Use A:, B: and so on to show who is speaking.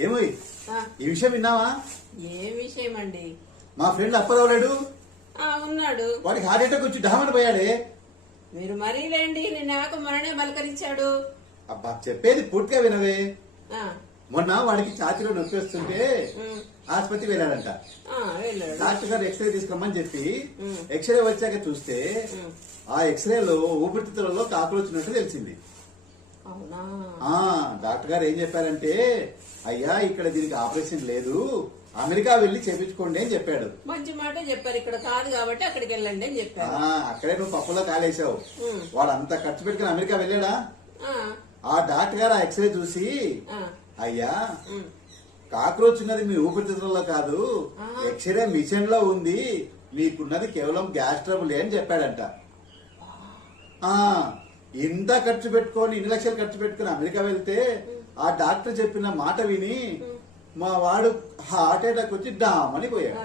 A: ఏమో ఈ విషయం విన్నావా?
B: ఏ విషయం అండి
A: మా ఫ్రెండ్ అప్పారావు లేడు
B: ఉన్నాడు.
A: వాడికి హార్ట్ అటాక్ వచ్చి డహామని పోయాడే.
B: మీరు మరీ లేండి నిన్న నాకు మొన్ననే పలకరించాడు
A: అబ్బా చెప్పేది పూర్తిగా వినవే. మొన్న వాడికి ఛాతీలో నొప్పి వస్తుంటే
B: ఉమ్,
A: ఆసుపత్రికి వెళ్ళాడంట. డాక్టర్ గారు ఎక్స్రే తీసుకురమ్మని చెప్పి. ఎక్స్రే వచ్చాక చూస్తే ఆ ఎక్స్రేలో ఊపిరితిత్తులలో కాకులు వచ్చినట్టు తెలిసింది.
B: అవునా?
A: డాక్టర్ గారు ఏం చెప్పారంటే అయ్యా ఇక్కడ దీనికి ఆపరేషన్ లేదు. అమెరికా వెళ్ళి చేపించుకోండి అని చెప్పాడు.
B: మంచి మాట చెప్పారు. ఇక్కడ కాదు కాబట్టి అక్కడికి వెళ్ళండి అని
A: ఆ
B: చెప్పారు
A: అక్కడే నువ్వు పప్పులో కాలేసావు వాడు అంత ఖర్చు పెట్టుకుని అమెరికా వెళ్ళాడా?
B: ఆ,
A: డాక్టర్ గారు ఆ ఎక్స్రే చూసి అయ్యా కాక్రోచ్ ఉన్నది మీ ఊపిరితిత్తులలో కాదు. ఎక్స్రే మిషన్లో ఉంది. మీకున్నది కేవలం గ్యాస్ ట్రబుల్ అని చెప్పాడంట. ఇంత ఖర్చు పెట్టుకొని ఇన్ని లక్షలు ఖర్చు పెట్టుకుని అమెరికా వెళ్తే ఆ డాక్టర్ చెప్పిన మాట విని మా వాడు హార్ట్ అటాక్ వచ్చి డామని పోయాడు.